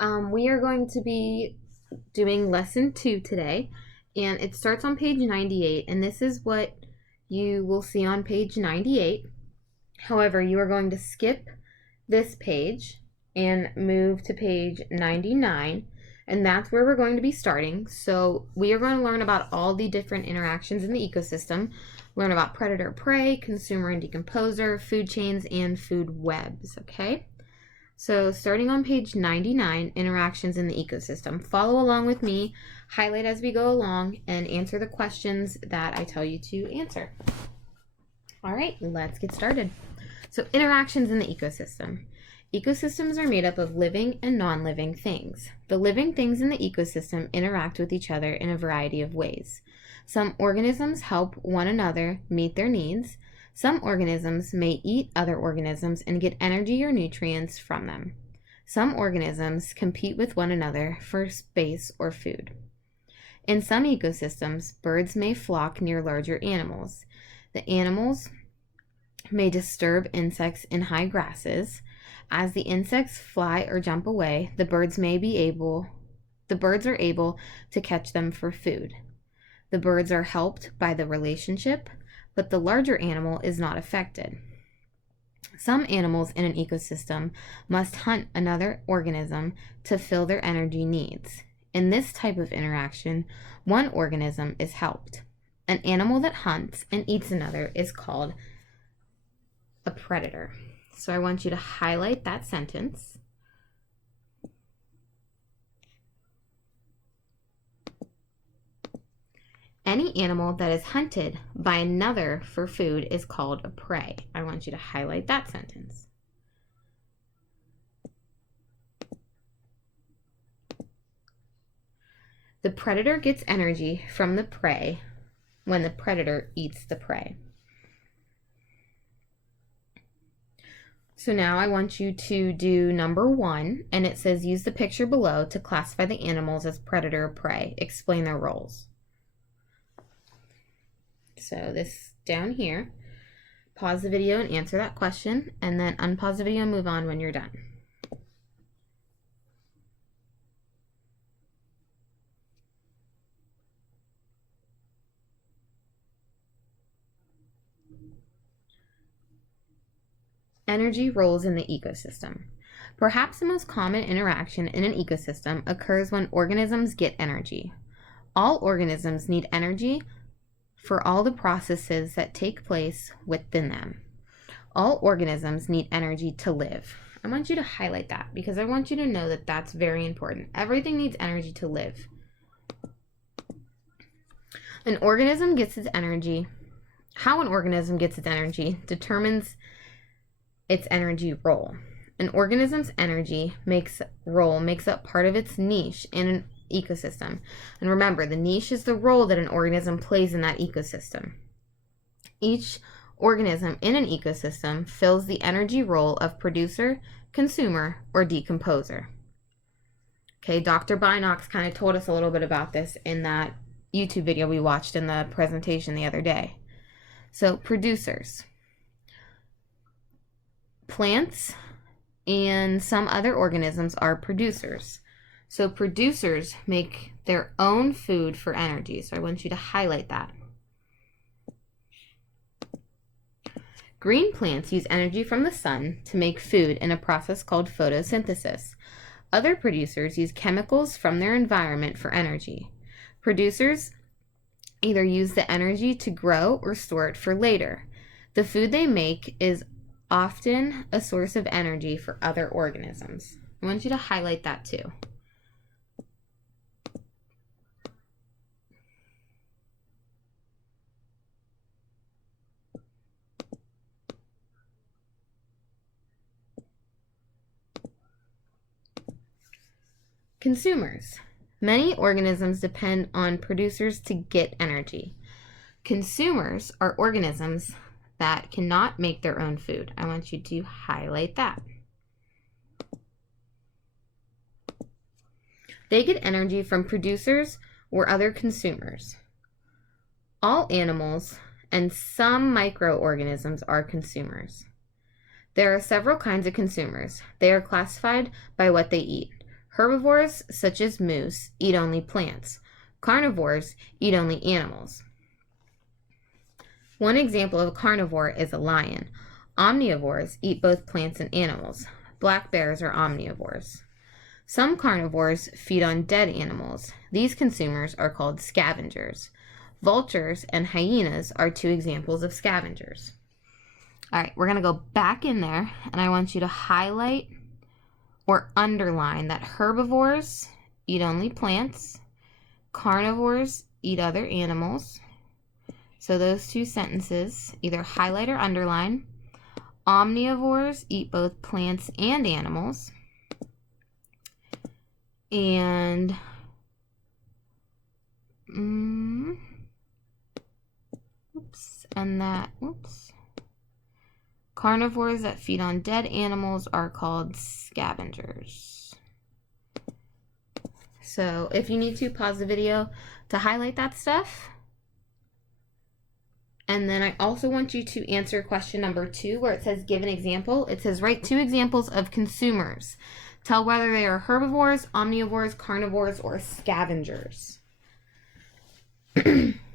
morning. We are going to be doing lesson 2 today, and it starts on page 98, and this is what you will see on page 98. However, you are going to skip this page and move to page 99, and that's where we're going to be starting. So we are going to learn about all the different interactions in the ecosystem, learn about predator-prey, consumer and decomposer, food chains, and food webs, okay? So starting on page 99, interactions in the ecosystem. Follow along with me, highlight as we go along, and answer the questions that I tell you to answer. All right, let's get started. So interactions in the ecosystem. Ecosystems are made up of living and non-living things. The living things in the ecosystem interact with each other in a variety of ways. Some organisms help one another meet their needs. Some organisms may eat other organisms and get energy or nutrients from them. Some organisms compete with one another for space or food. In some ecosystems, birds may flock near larger animals. The animals may disturb insects in high grasses. As the insects fly or jump away, the birds are able to catch them for food. The birds are helped by the relationship, but the larger animal is not affected. Some animals in an ecosystem must hunt another organism to fill their energy needs. In this type of interaction, one organism is helped. An animal that hunts and eats another is called a predator. So I want you to highlight that sentence. Any animal that is hunted by another for food is called a prey. I want you to highlight that sentence. The predator gets energy from the prey when the predator eats the prey. So now I want you to do number 1, and it says use the picture below to classify the animals as predator or prey. Explain their roles. So this down here, pause the video and answer that question, and then unpause the video and move on when you're done. Energy roles in the ecosystem. Perhaps the most common interaction in an ecosystem occurs when organisms get energy. All organisms need energy for all the processes that take place within them. All organisms need energy to live. I want you to highlight that because I want you to know that that's very important. Everything needs energy to live. An organism gets its energy. How an organism gets its energy determines its energy role. An organism's energy makes up part of its niche in an ecosystem. And remember, the niche is the role that an organism plays in that ecosystem. Each organism in an ecosystem fills the energy role of producer, consumer, or decomposer. Okay, Dr. Binox kind of told us a little bit about this in that YouTube video we watched in the presentation the other day. So, producers. Plants and some other organisms are producers. So producers make their own food for energy. So I want you to highlight that. Green plants use energy from the sun to make food in a process called photosynthesis. Other producers use chemicals from their environment for energy. Producers either use the energy to grow or store it for later. The food they make is often a source of energy for other organisms. I want you to highlight that too. Consumers. Many organisms depend on producers to get energy. Consumers are organisms that cannot make their own food. I want you to highlight that. They get energy from producers or other consumers. All animals and some microorganisms are consumers. There are several kinds of consumers. They are classified by what they eat. Herbivores, such as moose, eat only plants. Carnivores eat only animals. One example of a carnivore is a lion. Omnivores eat both plants and animals. Black bears are omnivores. Some carnivores feed on dead animals. These consumers are called scavengers. Vultures and hyenas are two examples of scavengers. All right, we're going to go back in there, and I want you to highlight or underline that herbivores eat only plants, carnivores eat other animals. So those two sentences, either highlight or underline. Omnivores eat both plants and animals. And carnivores that feed on dead animals are called scavengers. So if you need to, pause the video to highlight that stuff. And then I also want you to answer question number 2 where it says give an example. It says write 2 examples of consumers. Tell whether they are herbivores, omnivores, carnivores, or scavengers.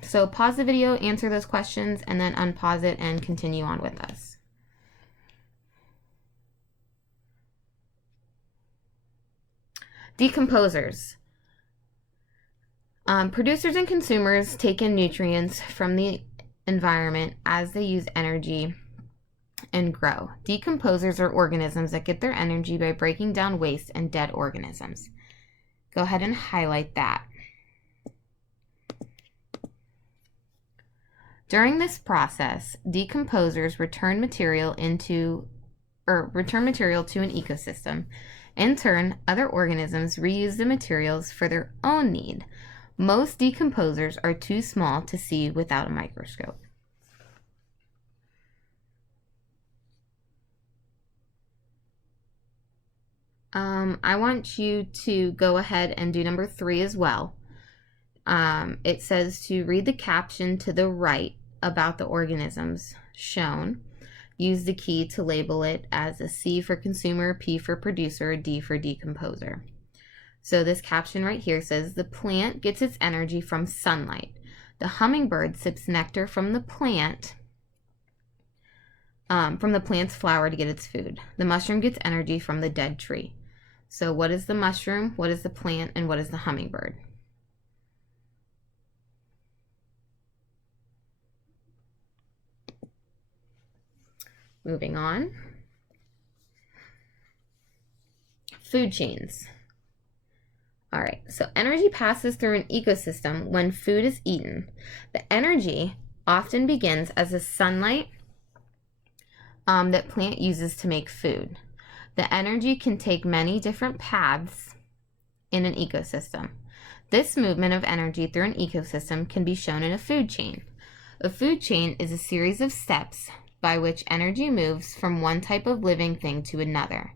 So pause the video, answer those questions, and then unpause it and continue on with us. Decomposers. Producers and consumers take in nutrients from the environment as they use energy and grow. Decomposers are organisms that get their energy by breaking down waste and dead organisms. Go ahead and highlight that. During this process, decomposers return material to an ecosystem. In turn, other organisms reuse the materials for their own need. Most decomposers are too small to see without a microscope. I want you to go ahead and do number 3 as well. It says to read the caption to the right about the organisms shown. Use the key to label it as a C for consumer, P for producer, D for decomposer. So this caption right here says the plant gets its energy from sunlight. The hummingbird sips nectar from the plant's flower to get its food. The mushroom gets energy from the dead tree. So what is the mushroom, what is the plant, and what is the hummingbird? Moving on. Food chains. All right, so energy passes through an ecosystem when food is eaten. The energy often begins as the sunlight that plant uses to make food. The energy can take many different paths in an ecosystem. This movement of energy through an ecosystem can be shown in a food chain. A food chain is a series of steps by which energy moves from one type of living thing to another.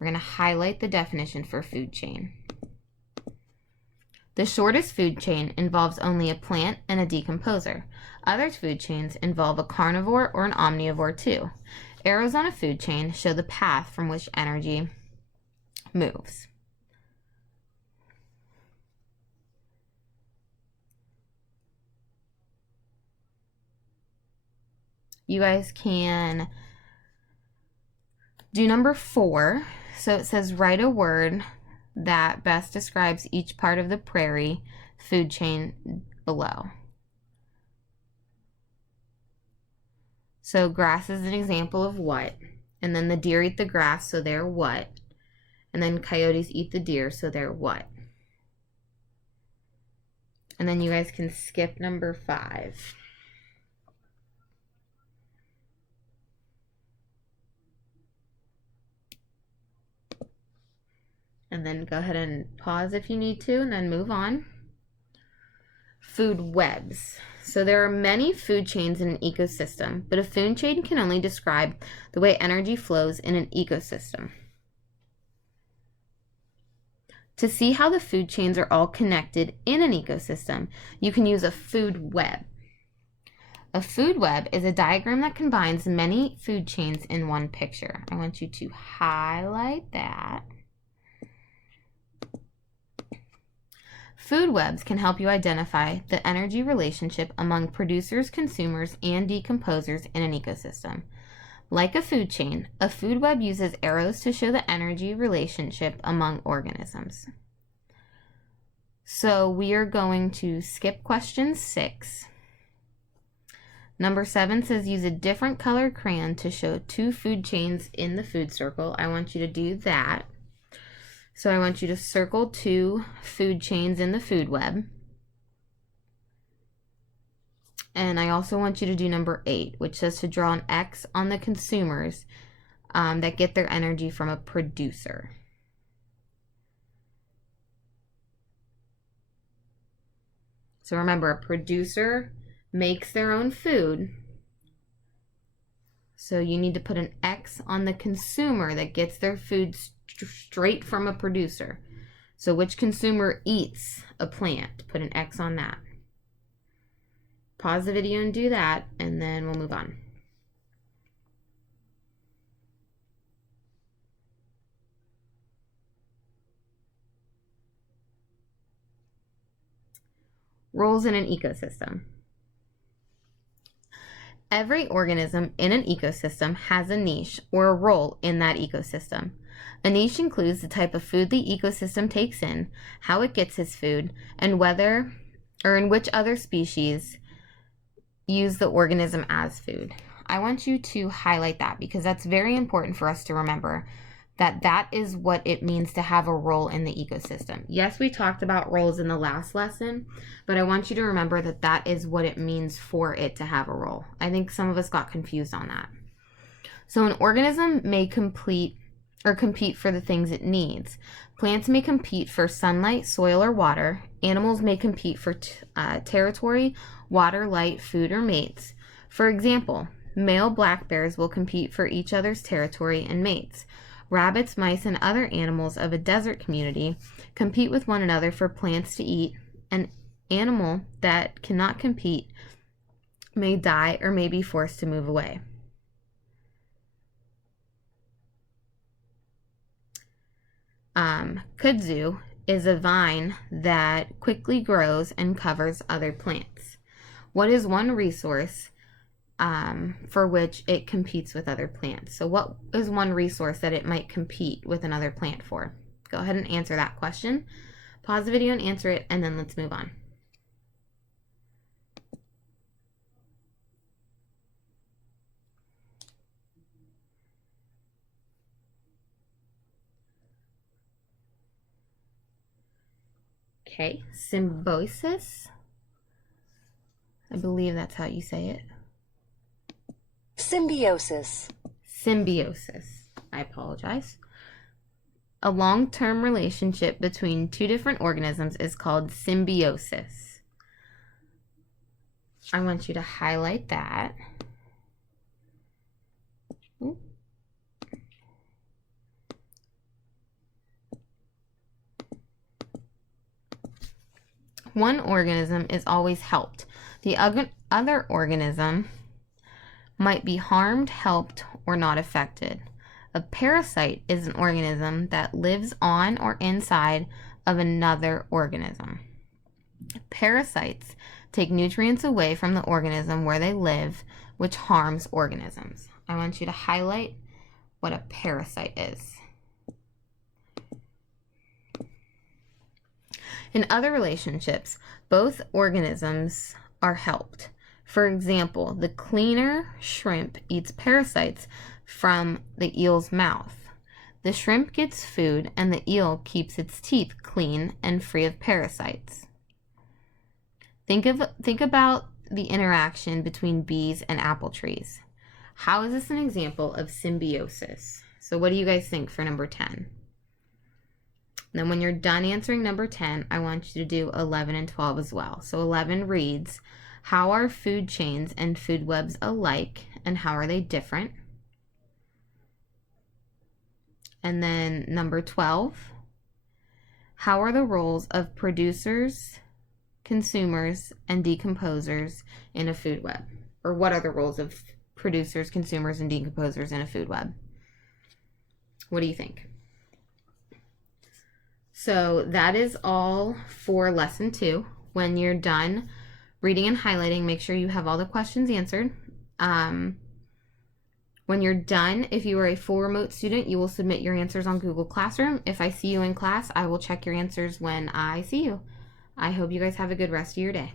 We're going to highlight the definition for food chain. The shortest food chain involves only a plant and a decomposer. Other food chains involve a carnivore or an omnivore too. Arrows on a food chain show the path from which energy moves. You guys can do number 4. So it says write a word that best describes each part of the prairie food chain below. So grass is an example of what? And then the deer eat the grass, so they're what? And then coyotes eat the deer, so they're what? And then you guys can skip number 5. And then go ahead and pause if you need to, and then move on. Food webs. So there are many food chains in an ecosystem, but a food chain can only describe the way energy flows in an ecosystem. To see how the food chains are all connected in an ecosystem, you can use a food web. A food web is a diagram that combines many food chains in one picture. I want you to highlight that. Food webs can help you identify the energy relationship among producers, consumers, and decomposers in an ecosystem. Like a food chain, a food web uses arrows to show the energy relationship among organisms. So we are going to skip question 6. Number 7 says use a different colored crayon to show 2 food chains in the food circle. I want you to do that. So I want you to circle 2 food chains in the food web. And I also want you to do number 8, which says to draw an X on the consumers that get their energy from a producer. So remember, a producer makes their own food. So you need to put an X on the consumer that gets their food straight from a producer. So which consumer eats a plant? Put an X on that. Pause the video and do that, and then we'll move on. Roles in an ecosystem. Every organism in an ecosystem has a niche or a role in that ecosystem. A niche includes the type of food the ecosystem takes in, how it gets its food, and whether or in which other species use the organism as food. I want you to highlight that because that's very important for us to remember that that is what it means to have a role in the ecosystem. Yes, we talked about roles in the last lesson, but I want you to remember that that is what it means for it to have a role. I think some of us got confused on that. So an organism may compete for the things it needs. Plants may compete for sunlight, soil, or water. Animals may compete for territory, water, light, food, or mates. For example, male black bears will compete for each other's territory and mates. Rabbits, mice, and other animals of a desert community compete with one another for plants to eat. An animal that cannot compete may die or may be forced to move away. Kudzu is a vine that quickly grows and covers other plants. What is one resource for which it competes with other plants? So what is one resource that it might compete with another plant for? Go ahead and answer that question. Pause the video and answer it, and then let's move on. Okay, symbiosis. I believe that's how you say it. Symbiosis. Symbiosis. I apologize. A long-term relationship between 2 different organisms is called symbiosis. I want you to highlight that. One organism is always helped. The other organism might be harmed, helped, or not affected. A parasite is an organism that lives on or inside of another organism. Parasites take nutrients away from the organism where they live, which harms organisms. I want you to highlight what a parasite is. In other relationships, both organisms are helped. For example, the cleaner shrimp eats parasites from the eel's mouth. The shrimp gets food and the eel keeps its teeth clean and free of parasites. Think about the interaction between bees and apple trees. How is this an example of symbiosis? So what do you guys think for number 10? Then when you're done answering number 10, I want you to do 11 and 12 as well. So 11 reads, how are food chains and food webs alike, and how are they different? And then number 12, how are the roles of producers, consumers, and decomposers in a food web? Or what are the roles of producers, consumers, and decomposers in a food web? What do you think? So that is all for lesson 2. When you're done reading and highlighting, make sure you have all the questions answered. When you're done, if you are a full remote student, you will submit your answers on Google Classroom. If I see you in class, I will check your answers when I see you. I hope you guys have a good rest of your day.